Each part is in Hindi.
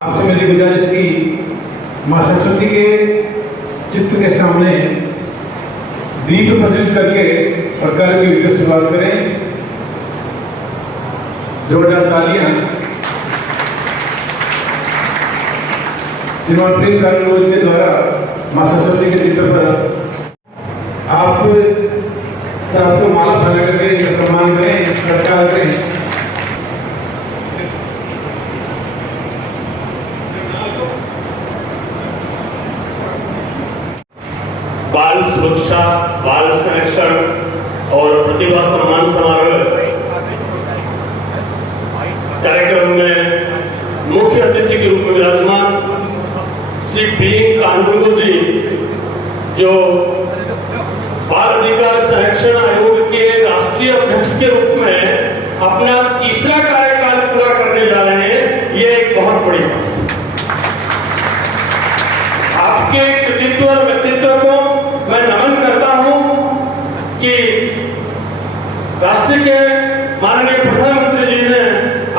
आपसे मेरी गुजारिश की मां सरस्वती के चित्र के सामने दीप प्रज्वलित करके और कार्य की विधिवत शुरुआत करें। जोरदार तालियां श्रीमान कार्य के द्वारा मां सरस्वती के चित्र पर आप सबको माला पहना करके सम्मान करें, सत्कार करें। बाल सुरक्षा, बाल संरक्षण और प्रतिभा सम्मान समारोह कार्यक्रम में मुख्य अतिथि के रूप में विराजमान श्री प्रियंका कानूनगो जी, जो बाल अधिकार संरक्षण आयोग के राष्ट्रीय अध्यक्ष के रूप में अपना तीसरा कार्यकाल पूरा करने जा रहे हैं। ये एक बहुत बड़ी बात है। आपके कृतित्व और व्यक्तित्व को मैं नमन करता हूं कि राष्ट्र के माननीय प्रधानमंत्री जी ने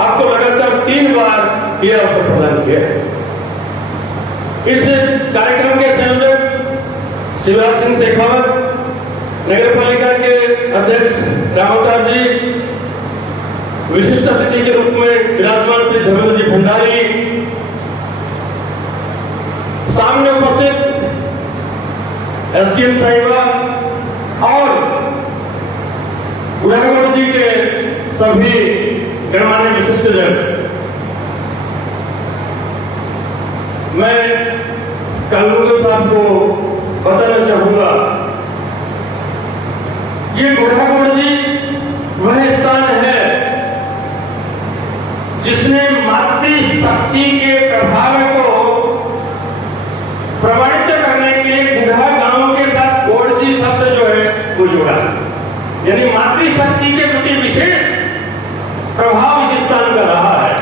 आपको लगातार 3 बार यह अवसर प्रदान किया। इस कार्यक्रम के संयोजक शिवराज सिंह शेखावत, नगर पालिका के अध्यक्ष रामोतार जी, विशिष्ट अतिथि के रूप में विराजमान श्री धर्मेंद्र जी भंडारी, सामने उपस्थित एसडीएम साहिबा और बुढ़ागढ़ जी के सभी गणमान्य विशिष्टजन, मैं कानूनगो साहब को बताना चाहूंगा, ये बुढ़ागढ़ जी वह स्थान है जिसने मातृशक्ति के प्रभाव को प्रमाणित करने के लिए बुढ़ा गांव के साथ गोड़ जी शब्द जो है वो जोड़ा, यानी मातृशक्ति के प्रति विशेष प्रभाव इस स्थान का रहा है।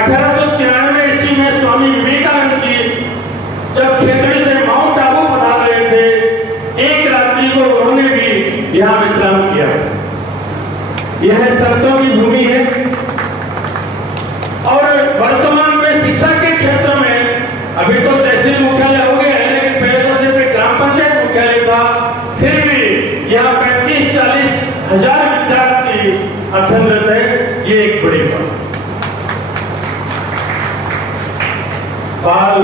1893 ईस्वी में स्वामी विवेकानंद जी जब खेतड़ी से माउंट आबू पधार रहे थे, एक रात्रि को उन्होंने भी यहां विश्राम किया। यह संतों की भूमि है और वर्तमान में शिक्षा के क्षेत्र में अभी तो तहसील मुख्यालय हो गया है, लेकिन पहले तो सिर्फ ग्राम पंचायत मुख्यालय था। फिर भी यहाँ 35-40 हजार विद्यार्थी अध्ययनरत है। ये एक बड़ी बात। बाल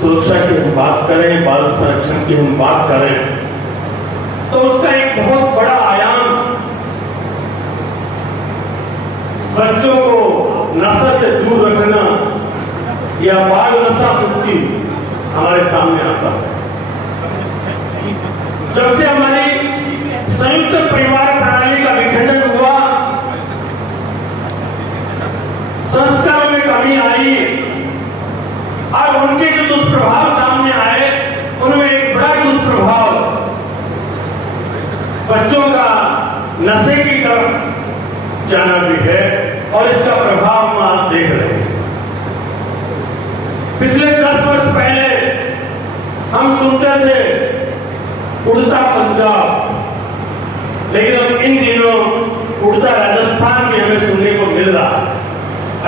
सुरक्षा की हम बात करें, बाल संरक्षण की हम बात करें, तो उसका एक बहुत बड़ा आयाम बच्चों को नशा से दूर रखना या बाल नशा मुक्ति हमारे सामने आता है। जब से हमारी संयुक्त परिवार प्रणाली का विखंडन हुआ, संस्कारों में कमी आई और उनके जो दुष्प्रभाव सामने आए, उनमें एक बड़ा दुष्प्रभाव बच्चों का नशे की तरफ जाना भी है और इसका प्रभाव हम आज देख रहे हैं। पिछले 10 वर्ष पहले हम सुनते थे उड़ता पंजाब, लेकिन अब इन दिनों उड़ता राजस्थान भी हमें सुनने को मिल रहा है।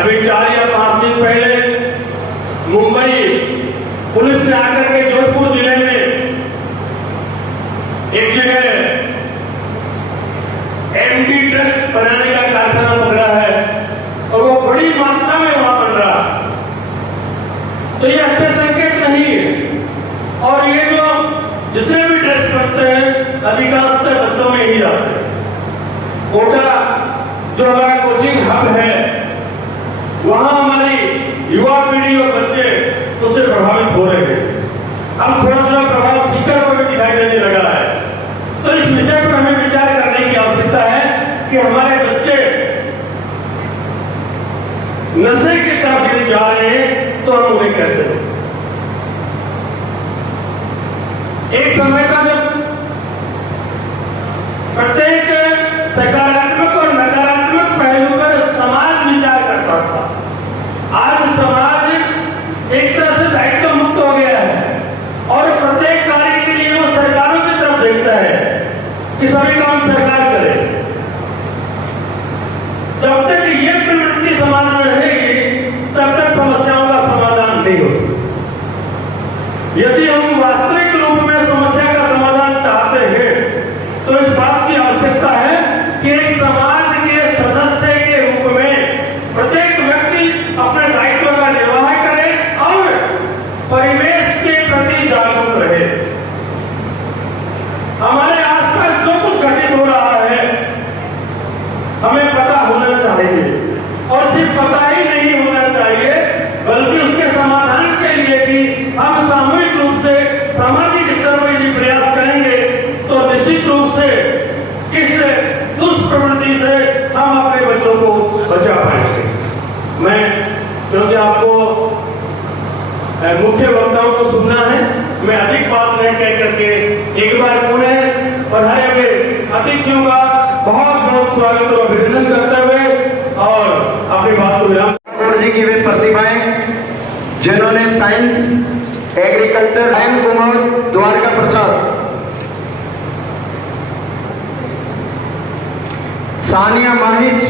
अभी 4 या 5 दिन पहले मुंबई पुलिस ने आकर के जोधपुर जिले में एक जगह एमडी ड्रग्स बनाने का कारखाना पकड़ा है और वो बड़ी मात्रा में वहां बन रहा है। तो ये अच्छे संकेत नहीं है। और ये जो जितने भी ड्रग्स बनते हैं अधिकांशतः बच्चों में ही जाते हैं। कोटा जो हमारा कोचिंग हब है, वहां हमारी युवा पीढ़ी और बच्चे उससे प्रभावित हो रहे हैं। अब थोड़ा थोड़ा प्रभाव सीकर को भी दिखाई देने लगा है। तो इस विषय पर हमें विचार करने की आवश्यकता है कि हमारे बच्चे नशे की तरफ यदि जा रहे हैं तो हम उन्हें कैसे रोकें। एक समय था जब प्रत्येक सकारात्मक और नकारात्मक पहलू पर समाज विचार करता था। आज समाज एक तरह से दायित्व मुक्त हो गया है और प्रत्येक कार्य के लिए वो सरकारों की तरफ देखता है कि सभी काम सरकार करे। जब तक ये प्रवृत्ति समाज में रहेगी तब तक समस्याओं बचा पाएंगे। मैं क्योंकि आपको मुख्य वक्ताओं को सुनना है, मैं अधिक बात नहीं कह करके एक बार पुनः और हरे हुए अतिथियों का बहुत बहुत स्वागत और अभिनंदन करते हुए और अपनी बात को विराम। जी की वे प्रतिभाएं जिन्होंने science, agriculture, M Kumar Dwarka Prasad, Sania Mahij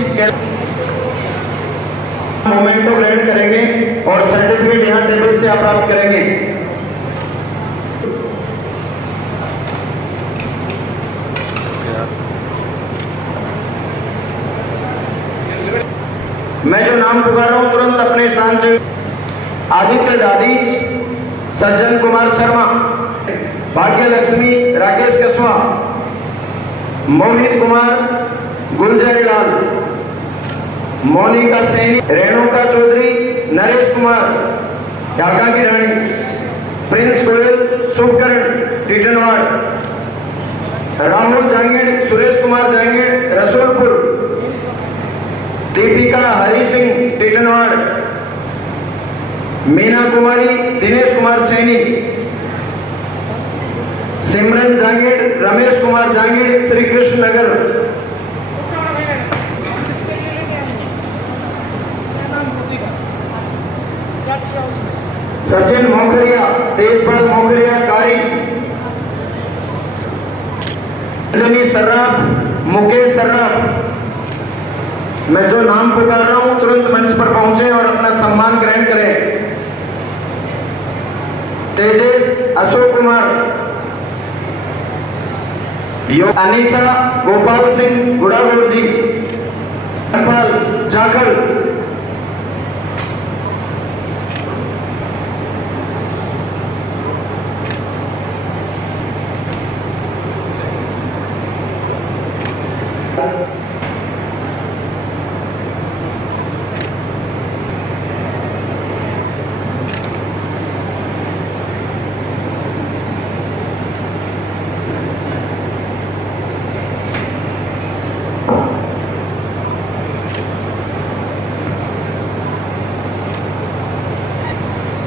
memento ग्रहण करेंगे और सर्टिफिकेट यहाँ टेबल से आप प्राप्त करेंगे। मैं जो नाम पुकार रहा हूं तुरंत अपने स्थान से आदित्य दादीज, सज्जन कुमार शर्मा, भाग्य लक्ष्मी राकेश कसवा, मोहित कुमार गुलजारीलाल, मोनिका सैनी, रेणुका चौधरी, नरेश कुमार ढाका की रानी, प्रिंस गोयल, शुभकरण टिटनवाड़, राहुल जांगीड़, सुरेश कुमार जांगीड़ रसूलपुर, दीपिका हरि सिंह टिटनवाड़, मीना कुमारी, दिनेश कुमार सैनी, सिमरन जांगीड़, रमेश कुमार जांगीड़ श्री कृष्ण नगर, सचिन मोखरिया, तेजपाल मोखरिया कारी, सर्राफ, मुकेश सर्राफ। मैं जो नाम पुकार रहा हूं तुरंत मंच पर पहुंचे और अपना सम्मान ग्रहण करें। तेजेश अशोक कुमार, अनीसा गोपाल सिंह गुड़ागुड़ जी, नेपाल जाखल,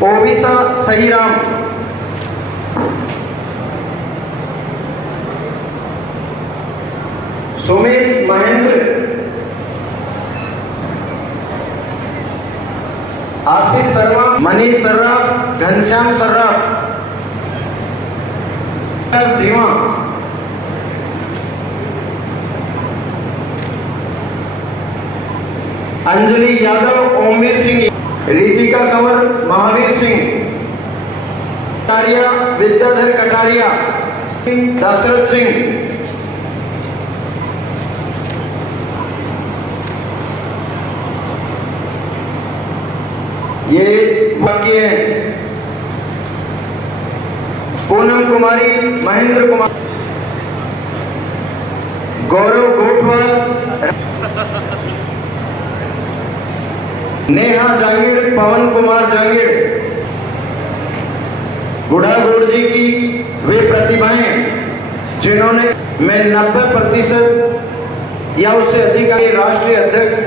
ओविसा सहीराम, सुमित महेंद्र, आशीष शर्मा, मनीष सर्राफ, घनश्याम सर्राफ, धीमा, अंजलि यादव, ओमवीर सिंह, रितिका कंवर, महावीर सिंह, कटारिया, विद्याधर कटारिया, दशरथ सिंह, ये बाकी है पूनम कुमारी, महेंद्र कुमार, गौरव गोठवाल, नेहा जांगीड़, पवन कुमार जांगीड़। गुड़ागुड़ जी की वे प्रतिभाएं जिन्होंने मैं 90% या उससे अधिक राष्ट्रीय अध्यक्ष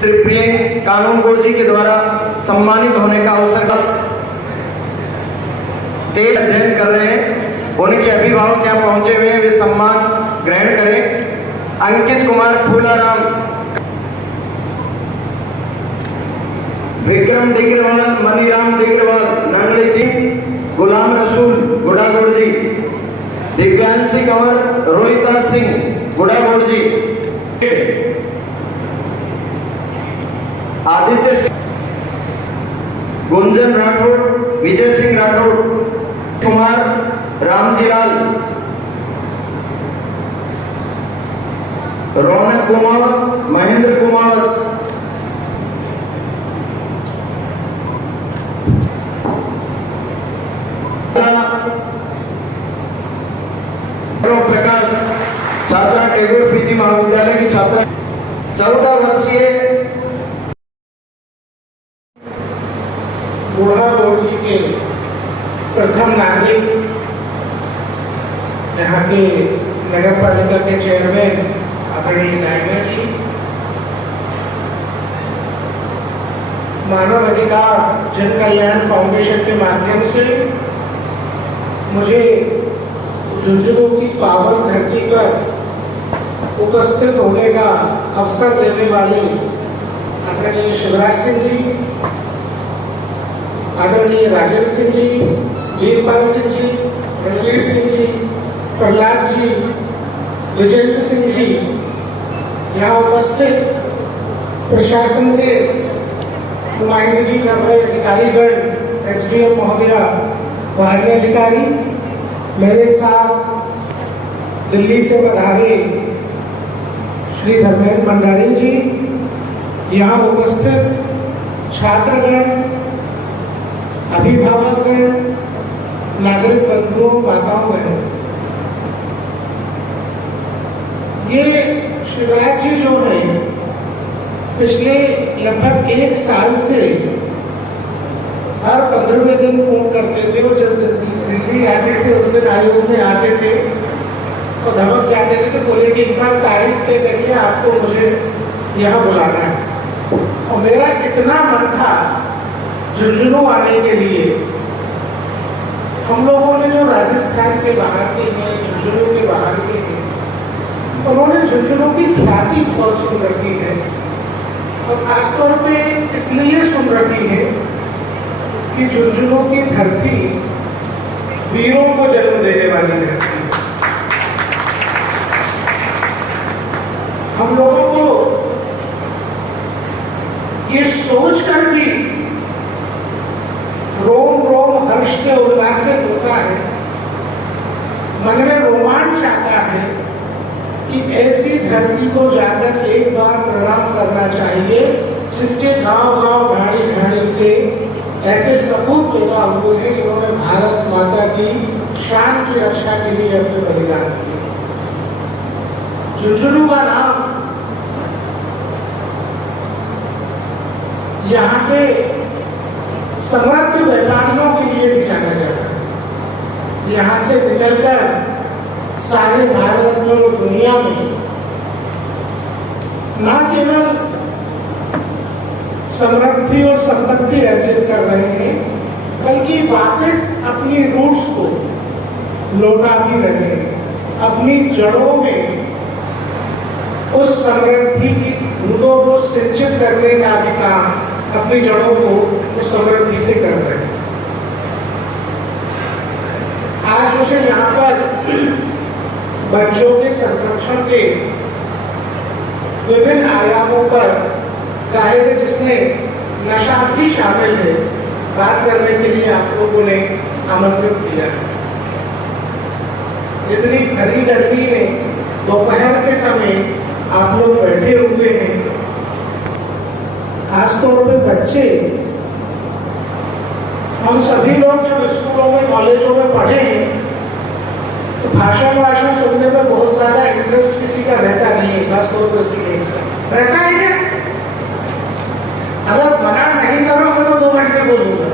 श्री प्रियंक कानूनगो जी के द्वारा सम्मानित होने का अवसर तेज अध्ययन कर रहे हैं। उनके अभिभावक यहाँ पहुंचे हुए हैं, वे सम्मान ग्रहण करें। अंकित कुमार फूलाराम, विक्रम डिग्रवाल, मनीराम डिग्रवाल, नंगली दी, गुलाम रसूल गुड़ागुड़ जी, दिव्यांशी कंवर, रोहिता सिंह गुड़ागुड़ जी, आदित्य सिंह, गुंजन राठौड़, विजय सिंह राठौड़, कुमार रामजीलाल, रौनक कुमावत, महेंद्र कुमावत, प्रकाश छात्रा टेगोर प्रीति महाविद्यालय की छात्रा 14 वर्षीय गुड़ागुड़ जी के प्रथम नागरिक, यहाँ के नगर पालिका के चेयरमैन आदरणीय नायकर जी, मानव अधिकार जन कल्याण फाउंडेशन के माध्यम से मुझे झुंझुनू की पावन धरती पर उपस्थित होने का अवसर देने वाले आदरणीय शिवराज सिंह जी, आदरणीय राजेंद्र सिंह जी, वीरपाल सिंह जी, रणवीर सिंह जी, प्रहलाद जी, विजेंद्र सिंह जी, यहाँ उपस्थित प्रशासन के नुमाइंदगी कर रहे अधिकारीगण, एसडीएम महोदया, वरीय अधिकारी, मेरे साथ दिल्ली से पधारे श्री धर्मेंद्र भंडारी जी, यहाँ उपस्थित छात्रगण, अभिभावकगण, नागरिक बंधुओं, माताओं, ये शिवराज जी जो है पिछले लगभग 1 साल से हर 15वें दिन फोन करते थे। वो जब दिल्ली आते थे उस दिन आयोग में आते थे तो धमक जाते थे, तो बोले कि एक बार तारीख तय करिए, आपको मुझे यहाँ बुलाना है। और मेरा इतना मन था झुंझुनू आने के लिए। हम लोगों ने जो राजस्थान के बाहर के हैं, झुंझुनू के बाहर के हैं, उन्होंने झुंझुनू की ख्याति बहुत सुन रखी है और खासतौर पे इसलिए सुन रखी है कि झुंझुनू की धरती वीरों को जन्म देने वाली धरती है। हम लोगों को ये सोचकर भी रोम रोम हर्ष से उल्लासित होता है, मन में रोमांच आता है कि ऐसी धरती को जाकर एक बार प्रणाम करना चाहिए जिसके गांव गांव ढाणी ढाणी से ऐसे सपूत पैदा हुए हैं जिन्होंने भारत माता की शान की रक्षा के लिए अपने बलिदान दिए। झुंझुनू का नाम यहाँ के समृद्ध व्यापारियों के लिए भी जाना जाता है। यहाँ से निकलकर सारे भारत में और दुनिया में न केवल समृद्धि और संपत्ति अर्जित कर रहे हैं, बल्कि वापस अपनी रूट्स को लौटा भी रहे हैं। अपनी जड़ों में उस समृद्धि की बूंदों को सिंचित करने का भी काम अपनी जड़ों को उस समृद्धि से कर रहे हैं। आज मुझे यहाँ पर बच्चों के संरक्षण के विभिन्न आयामों पर, चाहे जिसमें नशा भी शामिल है, बात करने के लिए आप लोगों ने आमंत्रित किया है। इतनी भरी गर्मी में दोपहर के समय आप लोग बैठे हुए हैं, खासतौर पे बच्चे। हम सभी लोग जब स्कूलों में, कॉलेजों में पढ़े हैं तो भाषण सुनने में बहुत ज्यादा इंटरेस्ट किसी का रहता नहीं है, खासतौर पर स्टूडेंट्स का रहता है क्या? अगर मना नहीं करोगे तो 2 घंटे बोलूंगा।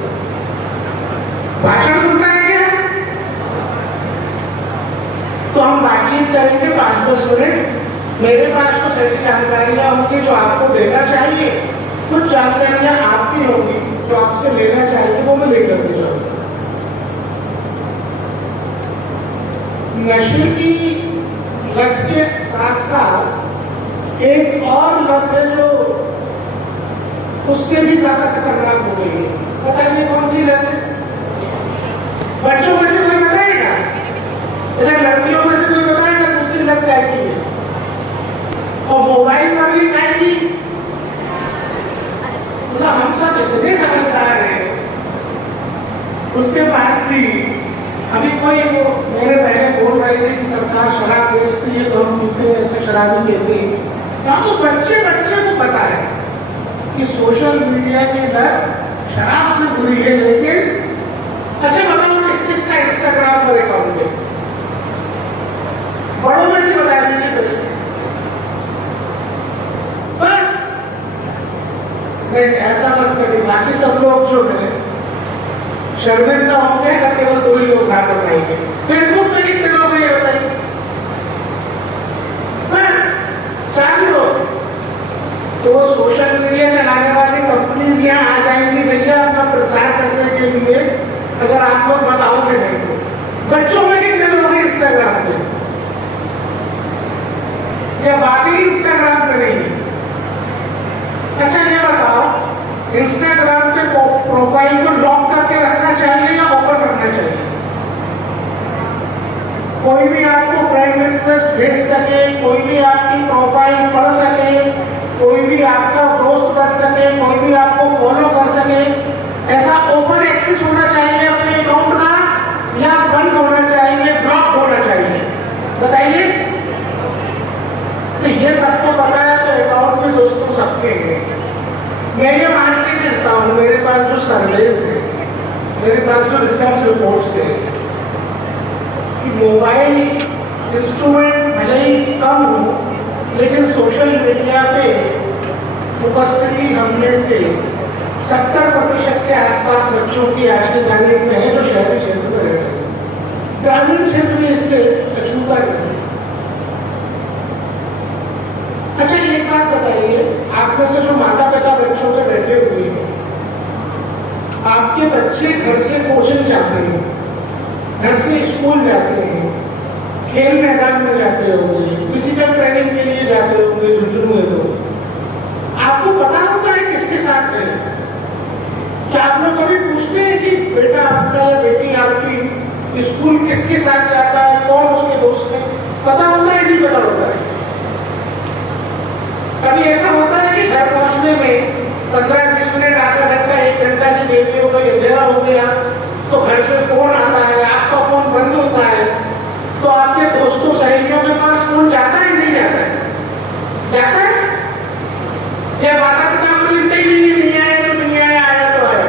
भाषण सुनना है क्या? तो हम बातचीत करेंगे 5-10 मिनट। मेरे पास कुछ ऐसी जानकारियां होंगी जो आपको देना चाहिए, कुछ जानकारियां आपकी होंगी जो आपसे लेना चाहिए, वो मैं लेकर के जाऊंगा। नशे की लत के साथ साथ एक और लत है जो उससे भी ज्यादा खतरनाक हो गई है। बताइए कौन सी लत है? बच्चों में से कोई बताएगा? इधर लड़कियों में से कोई बताएगा दूसरी लत क्या की है? और मोबाइल पर भी आएगी। मतलब हम सब इतने समझदार हैं, उसके बाद भी अभी कोई वो मेरे पहले बोल रहे थे कि सरकार शराब बेचती है तो हम पीते हैं, ऐसे शराबी कहते हैं। तो बच्चे को पता है कि सोशल मीडिया के अंदर शराब से बुरी है, लेकिन अच्छा बताओ किसका इंस्टाग्राम पर अकाउंट है? बड़ों में से बता दीजिए बस। नहीं, ऐसा मत करिए। बाकी सब लोग जो है शर्मिंदा होंगे अगर केवल 2 ही लोग बात बताएंगे। फेसबुक पे कितने लोग हैं बताइए? बस 4 लोग। तो वो सोशल मीडिया चलाने वाली कंपनीज यहाँ आ जाएंगी भैया अपना प्रसार करने के लिए, अगर आप लोग बताओगे नहीं तो। बच्चों में कितने लोग हैं इंस्टाग्राम पे, या बाकी इंस्टाग्राम पे नहीं है? अच्छा ये बताओ, इंस्टाग्राम पे प्रोफाइल को लॉक करके रखना चाहिए या ओपन रखना चाहिए? कोई भी आपको फ्रेंड रिक्वेस्ट भेज सके, कोई भी आपकी प्रोफाइल पढ़ सके, कोई भी आपका दोस्त बन सके, कोई भी आपको फॉलो कर सके, ऐसा ओपन एक्सेस होना चाहिए अपने अकाउंट का, या बंद होना चाहिए, ब्लॉक होना चाहिए? बताइए। तो ये सबको पता है तो अकाउंट में दोस्तों सबके हैं। मैं ये मान के चलता हूँ, मेरे पास जो सर्वेज है, मेरे पास जो रिसर्च रिपोर्ट्स है, कि मोबाइल इंस्ट्रूमेंट भले ही कम हो, लेकिन सोशल मीडिया पे उपस्थिति हम में से 70% के आसपास बच्चों की आज के तारीख में है जो शहरी क्षेत्र में रहते हैं। ग्रामीण क्षेत्र में इससे अछूता नहीं। अच्छा एक बात बताइए, आप में से जो माता पिता बच्चों के बैठे हुए हैं, आपके बच्चे घर से कोचिंग जाते हैं, घर से स्कूल जाते हैं, खेल मैदान में जाते होंगे, फिजिकल ट्रेनिंग के लिए जाते होंगे, झुंझुनू है तो आपको पता होता है किसके साथ में? क्या आप लोग कभी पूछते हैं कि बेटा आपका या बेटी आपकी स्कूल किसके साथ जाता है, कौन उसके दोस्त है? पता होता है, नहीं पता होता है? कभी ऐसा होता है कि घर पहुंचने में 15-20 मिनट, आधा घंटा, 1 घंटा की देरी हो गई, अंधेरा हो गया, तो घर से फोन आता है, आपका फोन बंद होता है, तो आपके दोस्तों सहेलियों के पास फोन जाता है नहीं जाता है? जाता है? या माता पिता को चिंता ही नहीं आया तो नहीं आया, आया तो है।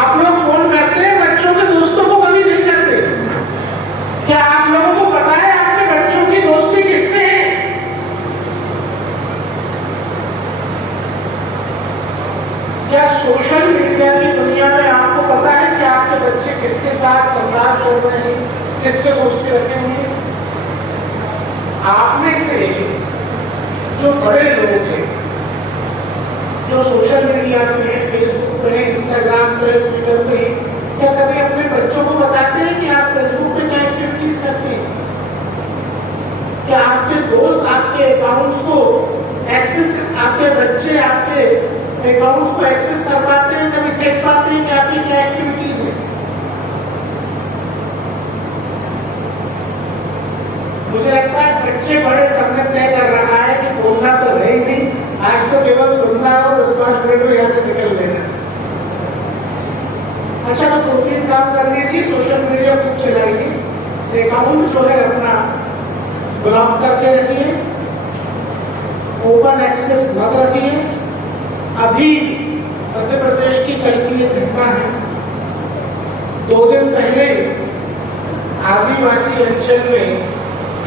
आप लोग फोन करते हैं, बच्चों के दोस्तों को कभी नहीं करते? क्या आप लोगों को पता है आपके बच्चों की दोस्ती किससे है? क्या सोशल मीडिया की दुनिया में आपको पता है कि आपके बच्चे किसके साथ संवाद कर रहे हैं, किससे दोस्ती रखे हुए हैं? आप में से जो बड़े लोग हैं, जो सोशल मीडिया पे, फेसबुक पे, इंस्टाग्राम पे, ट्विटर पे, क्या कभी अपने बच्चों को बताते हैं कि आप फेसबुक पे क्या एक्टिविटीज करते हैं? क्या आपके दोस्त आपके अकाउंट्स को एक्सेस, आपके बच्चे आपके अकाउंट्स को एक्सेस कर पाते हैं, कभी देख पाते हैं कि आपकी क्या एक्टिविटीज है? मुझे लगता है बच्चे बड़े सबने तय कर रखा है कि बोलना तो है ही नहीं, आज तो केवल सुनना है और 10-5 मिनट में यहाँ से निकल लेना। अच्छा तो 2-3 काम कर लीजिए, सोशल मीडिया खूब चलाइए, अकाउंट जो है अपना ब्लॉक करके रखिए, ओपन एक्सेस मत रखिए। अभी मध्य प्रदेश की कल की एक घटना है, 2 दिन पहले आदिवासी अंचल में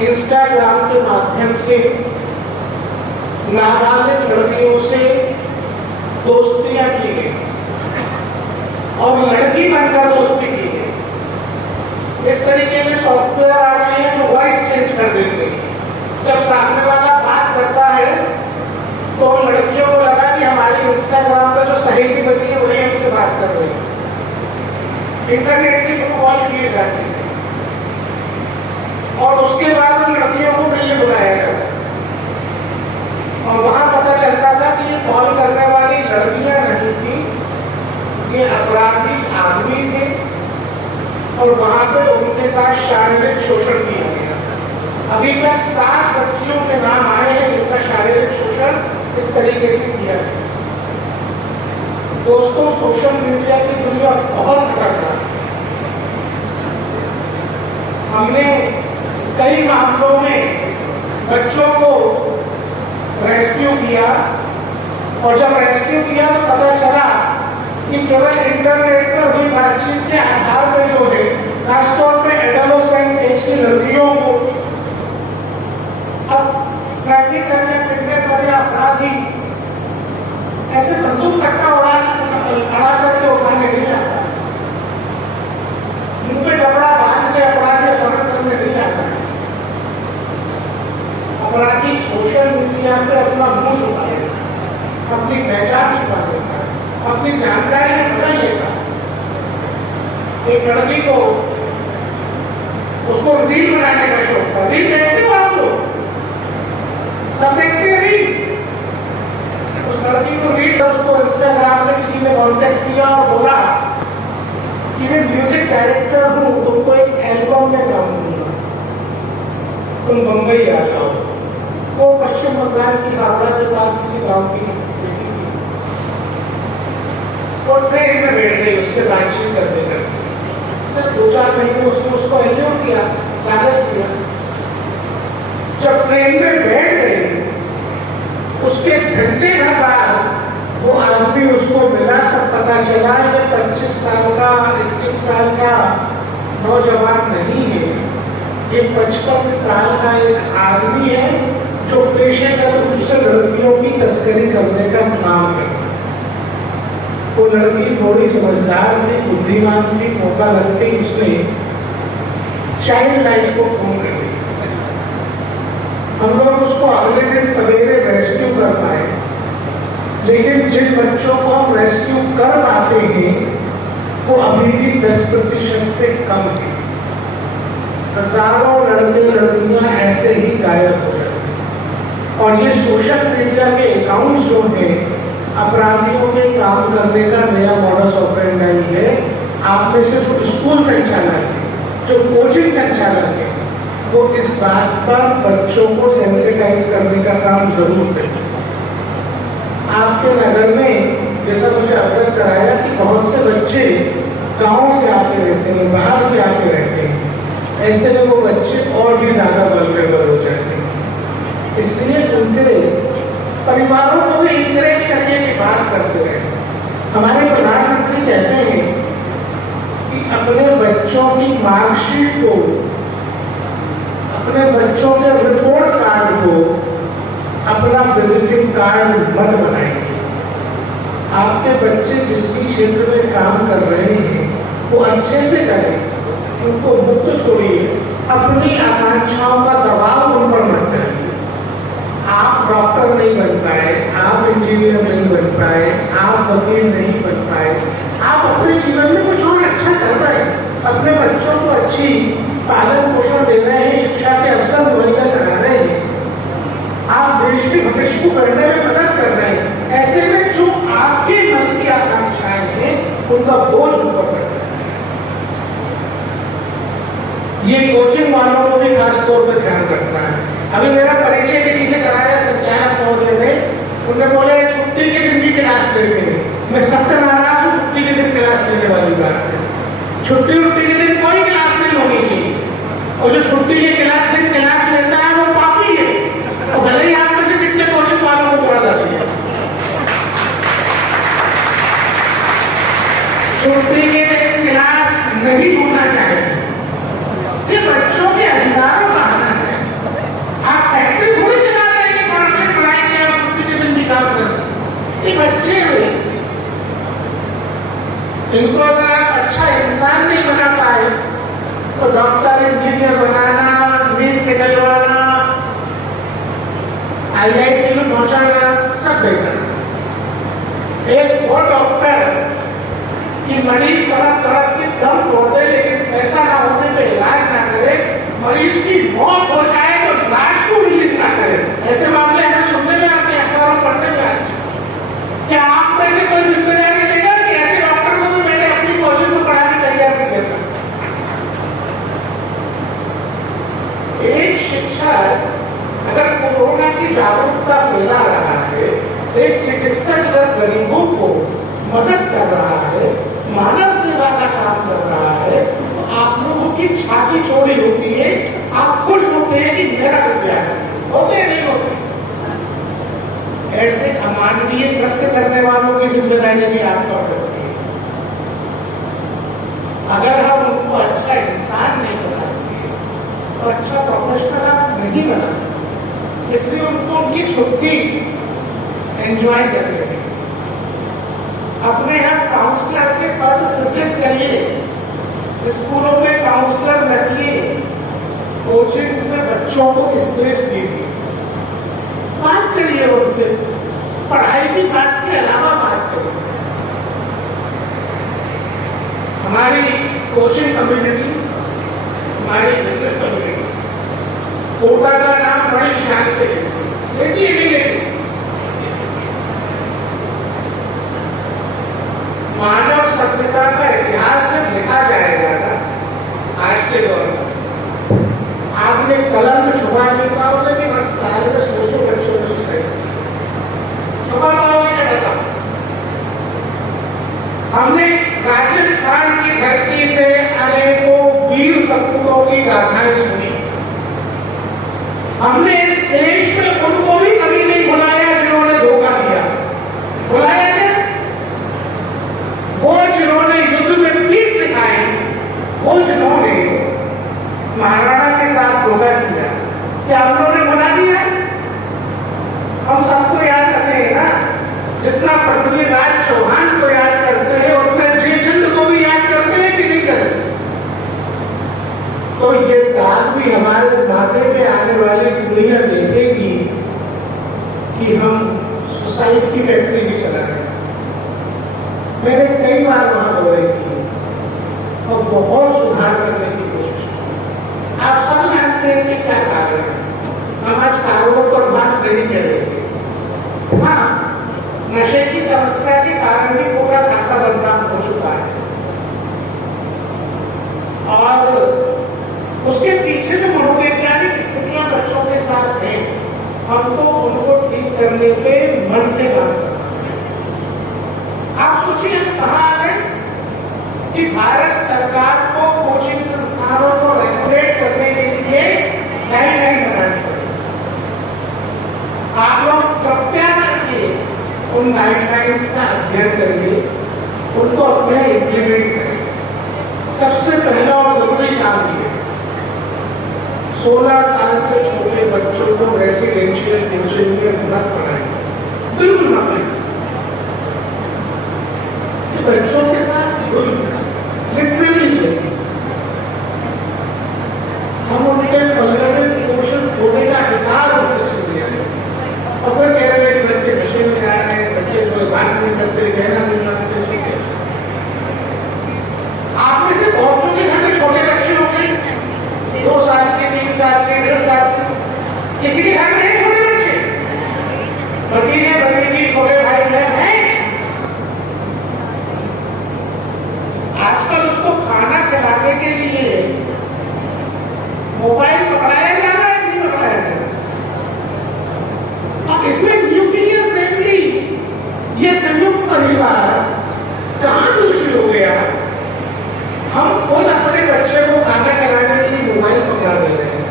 इंस्टाग्राम के माध्यम से नाबालिग लड़कियों से दोस्तियां की गई और लड़की बनकर दोस्ती की गई। इस तरीके के सॉफ्टवेयर आ गए हैं जो वॉइस चेंज कर देते हैं। जब सामने वाला बात करता है तो लड़कियों को लगा कि हमारी इंस्टाग्राम पर जो सहेली बनी है वही हमसे बात कर रही है। इंटरनेट की कॉल किए जाते हैं और उसके बाद उन लड़कियों को मिलने बुलाया गया और वहां पता चलता था कि ये कॉल करने वाली लड़कियां नहीं थी, ये अपराधी आदमी थे और वहां पे उनके साथ शारीरिक शोषण किया गया। अभी तक 7 बच्चियों के नाम आए हैं जिनका शारीरिक शोषण इस तरीके से किया गया। दोस्तों सोशल मीडिया की दुनिया बहुत खतरनाक है। हमने कई मामलों में बच्चों को रेस्क्यू किया और जब रेस्क्यू किया तो पता चला कि केवल इंटरनेट पर हुई बातचीत के आधार पर जो है, खासतौर पे एडोलेसेंट एज की लड़कियों को अब ट्रैफिक करने पिटने पर या अपराधी ऐसे बंदूक कट्टा उड़ा करके उठाने नहीं आता, मुंह पे कपड़ा बांध के अपराधी अपहरण करने नहीं आता। अपराधी सोशल मीडिया पे अपना लाइफ नहीं लेता। एक लड़की को उसको रील बनाने का शौक था। रील देखते हो आप लोग? सब देखते हैं रील। उस लड़की को रील, उसको इंस्टाग्राम में किसी ने कांटेक्ट किया और बोला कि मैं म्यूजिक डायरेक्टर हूँ, तुमको एक एल्बम में काम दूंगा, तुम बम्बई आ जाओ। वो पश्चिम बंगाल की हावड़ा के पास किसी गांव की वो ट्रेन में बैठ गई उससे बातचीत करते करते। 2-4 महीने उसको एल्यूर किया, लालच दिया। जब ट्रेन में बैठ गई, उसके घंटे भर बाद वो आदमी उसको मिला, तब पता चला ये 25 साल का 21 साल का नौजवान नहीं है, ये 55 साल का एक आदमी है जो पेशेगत रूप से लड़कियों की तस्करी करने का काम करता है। वो लड़की थोड़ी समझदार थी, बुद्धिमान थी, मौका लगते ही उसने चाइल्ड लाइन को फोन कर दिया। हम लोग उसको अगले दिन सवेरे रेस्क्यू कर पाए, लेकिन जिन बच्चों को हम रेस्क्यू कर पाते हैं वो अभी भी 10% से कम है। हजारों लड़के लड़कियां ऐसे ही गायब हो जाते हैं। और ये सोशल मीडिया के अकाउंट्स जो हैं, अपराधियों के काम करने का नया मॉडस ऑपरेंडाई है। आप में से जो स्कूल संचालक है, जो कोचिंग संचालक है, वो इस बात पर बच्चों को सेंसिटाइज करने का काम जरूर करें। आपके नगर में जैसा मुझे अवगत कराया कि बहुत से बच्चे गांव से आके रहते हैं, बाहर से आके रहते हैं, ऐसे में वो बच्चे और भी ज्यादा वल्नरेबल हो जाते हैं। इसलिए उनसे परिवारों को भी इंकरेज करने की बात करते हैं। हमारे प्रधानमंत्री कहते हैं कि अपने बच्चों की मार्कशीट को, अपने बच्चों के रिपोर्ट कार्ड को अपना विजिटिंग कार्ड मत बनाएंगे। आपके बच्चे जिस भी क्षेत्र में काम कर रहे हैं वो अच्छे से करें, उनको मुक्त छोड़िए, अपनी आकांक्षाओं का दबाव उन पर मत करिए। आप डॉक्टर नहीं बन पाए, आप इंजीनियर नहीं बन पाए, आप वकील नहीं बन पाए, आप अपने जीवन में कुछ और अच्छा कर रहे हैं, अपने बच्चों को अच्छी पालन पोषण दे रहे हैं, शिक्षा के अवसर मुहैया करा रहे हैं, आप देश के भविष्य को करने में मदद कर रहे हैं। ऐसे में जो आपके मन की आकांक्षाएं हैं उनका बोझ ऊपर पड़ता है। ये कोचिंग वालों को भी खास तौर पर ध्यान रखना है। अभी मेरा परिचय किसी से कराया संचालक महोदय ने, उन्होंने बोले छुट्टी के दिन भी क्लास लेते हैं। मैं सबसे नाराज हूँ छुट्टी के दिन क्लास लेने वाली बात है। छुट्टी के दिन कोई क्लास नहीं होनी चाहिए, और जो छुट्टी के दिन क्लास लेता है वो पापी है। तो भले ही आप में से कितने कोचिंग वालों को बुरा लगता है, छुट्टी के दिन क्लास नहीं होना चाहिए। ये बच्चों के अधिकारों का हनन है। आप फैक्ट्री थोड़ी चला रहे हैं कि प्रोडक्शन बढ़ाएंगे और छुट्टी के दिन भी काम करेंगे। ये बच्चे हुए, इनको अगर आप अच्छा इंसान नहीं बना पाए तो डॉक्टर इंजीनियर बनाना, नीट निकलवाना, IIT में पहुंचाना सब बेकार। एक वो डॉक्टर कि मरीज तड़प के दम तोड़ दे लेकिन पैसा ना होने पे इलाज ना करे, मरीज की मौत हो जाए तो लाश को रिलीज ना करे, ऐसे मामले हमें सुनने में आते हैं, अखबारों पढ़ने में आते हैं। क्या आप में से कोई जिम्मेदारी लेगा कि ऐसे डॉक्टर को भी मैंने अपनी कोचिंग में पढ़ाने तैयार नहीं देता? एक शिक्षक अगर कोरोना की जागरूकता फैला रहा है, एक चिकित्सक अगर गरीबों को मदद कर रहा है, मानव सेवा का काम कर रहा है, तो आप लोगों की छाती चौड़ी होती है, आप खुश होते हैं कि मेरा कल्याण होते नहीं होते। ऐसे अमानवीय कृत्य करने वालों की जिम्मेदारी भी आप पर होती है। अगर हम उनको अच्छा इंसान नहीं बनाएंगे तो अच्छा प्रोफेशनल आप नहीं बना सकते। इसलिए उनको उनकी छुट्टी एंजॉय करनी है। अपने यहाँ काउंसलर के पद सृजित करिए, स्कूलों में काउंसलर रखिए, कोचिंग्स में बच्चों को स्पेस दीजिए, बात करिए उनसे, पढ़ाई की बात के अलावा बात करिए। हमारी कोचिंग कम्युनिटी, हमारी बिजनेस कम्युनिटी कोटा का नाम बड़ी शान से लेती है, नहीं लेती। मानव सभ्यता का इतिहास जब लिखा जाएगा ना आज के दौर में, आपने कलम में छुपा नहीं पाओगे कि बस साल में 100 बच्चों को छुपा पाओगे क्या बता। हमने राजस्थान की धरती से अनेकों वीर सपूतों की गाथाएं सुनी। हमने इस देश में उनको भी कभी नहीं बुलाया जिन्होंने धोखा दिया। बुलाया क्या? वो जिन्होंने युद्ध में पीठ दिखाई, वो जिन्होंने महाराणा के साथ धोखा किया, क्या हम लोगों ने बुला दिया? हम सबको याद रखते हैं ना, जितना पृथ्वीराज चौहान को याद करते हैं उतना जयचंद को भी याद करते हैं कि नहीं करते? तो ये दाग भी हमारे माथे पे आने वाली दुनिया देखेगी कि हम सुसाइड की फैक्ट्री भी चला रहे हैं। मैंने कई बार वहां दौरे किए और बहुत सुधार करने की कोशिश की। आप सब जानते हैं कि क्या कारण है। हम आज कारणों पर बात नहीं करेंगे। हाँ, नशे की समस्या के कारण भी पूरा खासा बदनाम हो चुका है और उसके पीछे जो मनोवैज्ञानिक स्थितियां बच्चों के साथ हैं, हमको उनको ठीक करने के मन से काम करना है। आप सोचिए हम कहाँ आ गए कि भारत सरकार को कोचिंग संस्थानों को रेगुलेट करने के लिए गाइडलाइन बनानी पड़ी। आप लोग कृपया करके उन गाइडलाइंस का अध्ययन करिए, उनको अपने इम्प्लीमेंट करें। सबसे पहला और जरूरी काम किया, 16 साल से छोटे बच्चों को रेसिडेंशियल इंजीनियर मत पढ़ाएं, बिल्कुल मत पढ़ाएं। बच्चों के साथ लिटरली हम उनके पलड़े पोषण होने का अधिकार उनसे छीन लिया और फिर कह रहे हैं कि बच्चे नशे में जा रहे हैं, बच्चे कोई बात नहीं करते, कहना नहीं मानते। ठीक है, आप में से बहुत लोग घर में छोटे बच्चे होंगे, 2 साल के, 3 साल के, 1.5 साल के, किसी के घर में है छोटे बच्चे, भतीजे भतीजी, छोटे भाई बहन हैं। आजकल उसको खाना खिलाने के लिए मोबाइल पकड़ाया जा रहा है, नहीं पकड़ाया जा रहा। अब इसमें न्यूक्लियर फैमिली, ये संयुक्त परिवार कहां दूषित हो गया। हम खुद अपने बच्चे को खाना खिलाने के लिए मोबाइल पकड़ा दे रहे हैं।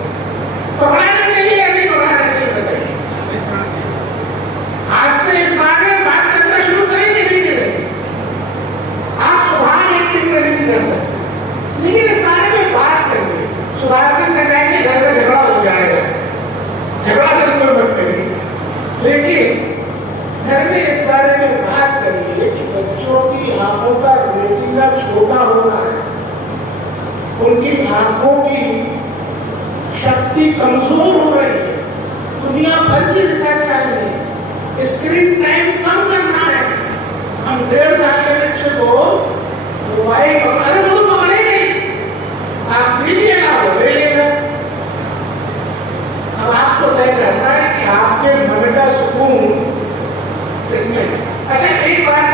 पकड़ाना चाहिए या नहीं पकड़ाना चाहिए बताइए? आज से इस बारे में बात करना शुरू करेंगे, नहीं करेंगे? आप सुधार एक दिन में नहीं कर सकते, लेकिन इस बारे में बात करिए। सुधार करने जाएंगे घर में झगड़ा हो जाएगा, झगड़ा बिल्कुल मत करिए, लेकिन घर में इस बारे में बात करिए कि बच्चों की आंखों का रेटिना छोटा हो रहा है, उनकी आंखों की शक्ति कमजोर हो रही है। दुनिया भर की रिसर्च आई है, स्क्रीन टाइम कम करना है। हम 1.5 साल के बच्चे को मोबाइल अरे वो तो पकड़ेंगे, आप दीजिए ना, वो ले लेगा। अब आपको तय करना है कि आपके मन का सुकून इसमें। अच्छा एक बात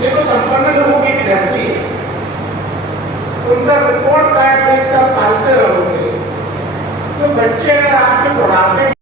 देखो, संपन्न लोगों की विद्यार्थी है, उनका रिपोर्ट कार्ड देखकर पालते रहोगे तो बच्चे अगर आपके बुढ़ापे